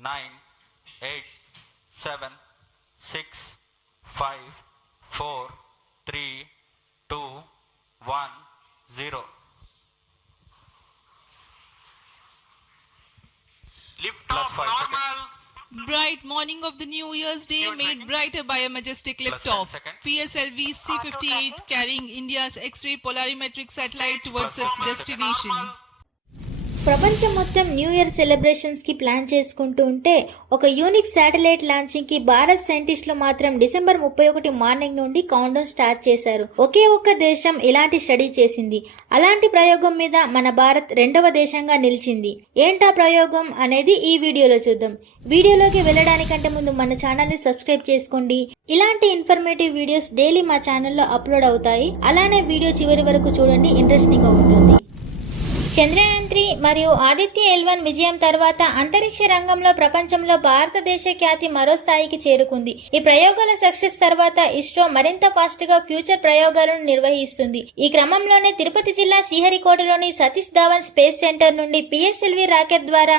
9, 8, 7, 6, 5, 4, 3, 2, 1, 0. Lift Plus off 5 normal. Bright morning of the New Year's Day made brighter by a majestic Plus liftoff. 10 seconds. PSLV C-58 carrying India's X-ray polarimetric satellite towards its destination. ప్రపంచం మొత్తం new year celebrations కి plan చేసుకుంటూ ఉంటే ఒక unique satellite launching కి భారత్ సైంటిస్టులు మాత్రం December 31 morning నుండి కౌంట్ డౌన్ స్టార్ట్ చేశారు. ఒకే ఒక్క దేశం ఇలాంటి స్టడీ చేసింది. అలాంటి ప్రయోగం మీద మన భారత్ రెండవ దేశంగా నిలిచింది. ఏంటా ప్రయోగం అనేది ఈ వీడియోలో చూద్దాం. వీడియోలోకి వెళ్ళడానికంటే ముందు మన ఛానల్ ని సబ్స్క్రైబ్ చేసుకోండి. ఇలాంటి ఇన్ఫర్మేటివ్ వీడియోస్ డైలీ మా ఛానల్లో అప్లోడ్ అవుతాయి. అలానే వీడియో చివరి వరకు చూడండి, ఇంట్రెస్టింగ్ గా ఉంటుంది. చంద్రయాన్ 3 మరియు ఆదిత్య L1 విజయం తర్వాత అంతరిక్ష రంగంలో ప్రపంచంలో భారతదేశ ఖ్యాతి మరో స్థాయికి చేరుకుంది. ఈ ప్రయోగాల సక్సెస్ తర్వాత ఇస్రో మరింత ఫాస్ట్ గా ఫ్యూచర్ ప్రయోగాలను నిర్వహిస్తుంది. ఈ క్రమంలోనే తిరుపతి జిల్లా శ్రీహరికోటలోని సతీష్ ధావన్ స్పేస్ సెంటర్ నుండి PSLV రాకెట్ ద్వారా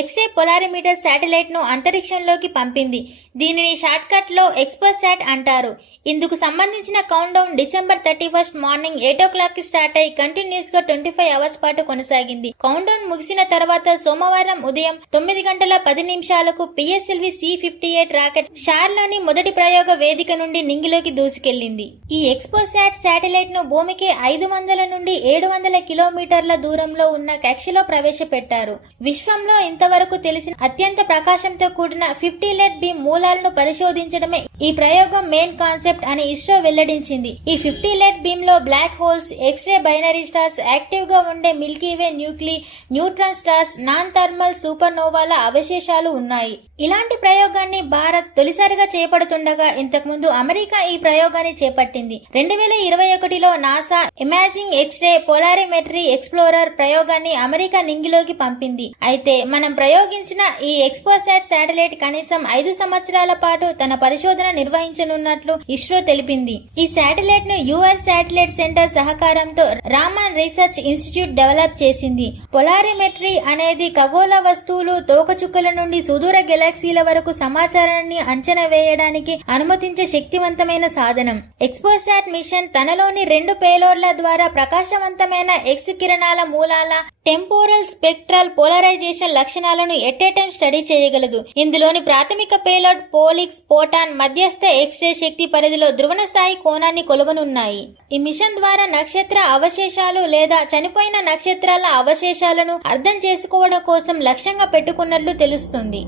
ఎక్స్రే పొలారిమీటర్ శాటిలైట్ ను అంతరిక్షంలోకి పంపింది. దీనిని షార్ట్ కట్ లో ఎక్స్పోసాట్ అంటారు. ఇందుకు సంబంధించిన count down December 31 morning 8 o'clock కి స్టార్ట్ అయి కంటిన్యూస్ గా 25 hours పాటు కొనసాగింది. కౌంట్ డౌన్ ముగిసిన తర్వాత సోమవారం ఉదయం 9:10 PSLV C-58 రాకెట్ షార్లోని మొదటి ప్రయోగ వేదిక నుండి నింగిలోకి దూసుకెళ్లింది. ఈ ఎక్స్పోసాట్ శాటిలైట్ ను భూమికి 500 నుండి 700 కిలోమీటర్ల దూరంలో ఉన్న కక్షలో ప్రవేశపెట్టారు. విశ్వంలో ఇంతవరకు తెలిసిన అత్యంత ప్రకాశంతో కూడిన 50 LED బీమ్ మూలాలను పరిశోధించడమే ఈ ప్రయోగం మెయిన్ కాన్సెప్ట్ అని ఇస్రో వెల్లడించింది. ఈ 50 LED బీమ్ లో black holes, X-ray binary stars, active గా ఉండే milky way nuclei, neutron stars, non thermal సూపర్ నోవాల అవశేషాలు ఉన్నాయి. ఇలాంటి ప్రయోగాన్ని భారత్ తొలిసారిగా చేపడుతుండగా ఇంతకుముందు అమెరికా ఈ ప్రయోగాన్ని చేపట్టింది. 2021లో నాసా ఇమాజింగ్ ఎక్స్రే పొలారిమెట్రీ ఎక్స్ప్లోరర్ ప్రయోగాన్ని అమెరికా నింగిలోకి పంపింది. అయితే మనం ప్రయోగించిన ఈ ఎక్స్పోసాట్ శాటిలైట్ కనీసం 5 సంవత్సరాల పాటు తన పరిశోధన నిర్వహించనున్నట్లు ఇస్రో తెలిపింది. ఈ శాటిలైట్ ను యుఎస్ శాటిలైట్ సెంటర్ సహకారంతో రామన్ రీసెర్చ్ ఇన్స్టిట్యూట్ డెవలప్ చేసింది. పొలారిమెట్రీ అనేది ఖగోళ వస్తువులు, తోకచుక్కల నుండి సుదూర గెలాక్సీల వరకు సమాచారాన్ని అంచనా వేయడానికి అనుమతించే శక్తివంతమైన సాధనం. ఎక్స్పోసాట్ మిషన్ తనలోని 2 పేలోడ్ల ద్వారా ప్రకాశవంతమైన ఎక్స్ కిరణాల మూలాల టెంపోరల్ స్పెక్ట్రల్ పోలరైజేషన్ లక్షణాలను ఎట్ ఏ టైం స్టడీ చేయగలదు. ఇందులోని ప్రాథమిక పేలోడ్ పోలిక్స్, పోటాన్, మధ్యస్థ ఎక్స్రే శక్తి పరిధిలో ధ్రువణ స్థాయి కోణాన్ని కొలువనున్నాయి. ఈ మిషన్ ద్వారా నక్షత్ర అవశేషాలు లేదా చనిపోయిన నక్షత్రాల అవశేషాలను అర్థం చేసుకోవడం కోసం లక్ష్యంగా పెట్టుకున్నట్లు తెలుస్తుంది.